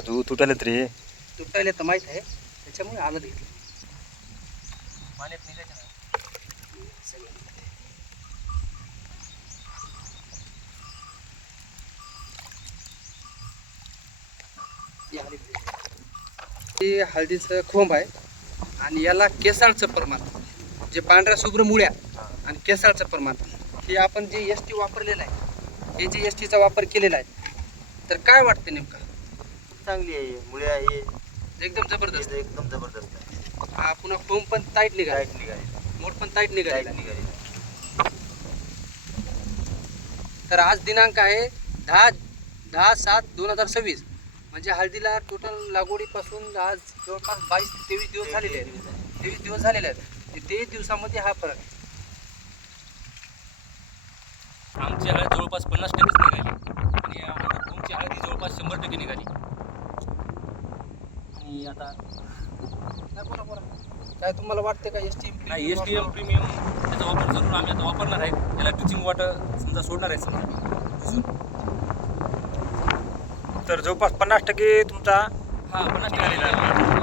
तू तुटायला रे. तुटायला तर माहीत आहे, त्याच्यामुळे आलं घेतलं. पाण्यात निघायचं ना. हे हळदीचं खोंब आहे आणि याला केसाळचं प्रमाण, जे पांढऱ्या शुभ्र मुळ्या आणि केसाळचं प्रमाण, हे आपण जे एस टी वापरलेलं आहे, हे जे एस टीचा वापर केलेला आहे, तर काय वाटतं नेमका? चांगली आहे मुळे आहे, एकदम जबरदस्त. एकदम जबरदस्त आहे. हा पुन्हा खोंब पण टाईट निघाला, टाईट निघाली, मोठ पण टाईट निघाला. टाईट निघाली. तर आज दिनांक आहे 10/7/2026. म्हणजे हळदीला टोटल लागवडीपासून आज जवळपास 22 ते 23 दिवस झालेले आहेत. 23 दिवस झालेले आहेत. 23 दिवसामध्ये हा फरक. आमची हळद जवळपास 50% निघाली आणि तुमची हळद ही जवळपास 100% निघाली. आणि आता नाही बोला बोला, काय तुम्हाला वाटते का एस टी नाही STM प्रीमियम त्याचा वापर जरूर आम्ही आता वापरणार आहे. त्याला ड्रिचिंग वॉटर समजा सोडणार आहे समजा. तर जवळपास 50% तुमचा हां 50% आलेला आहे.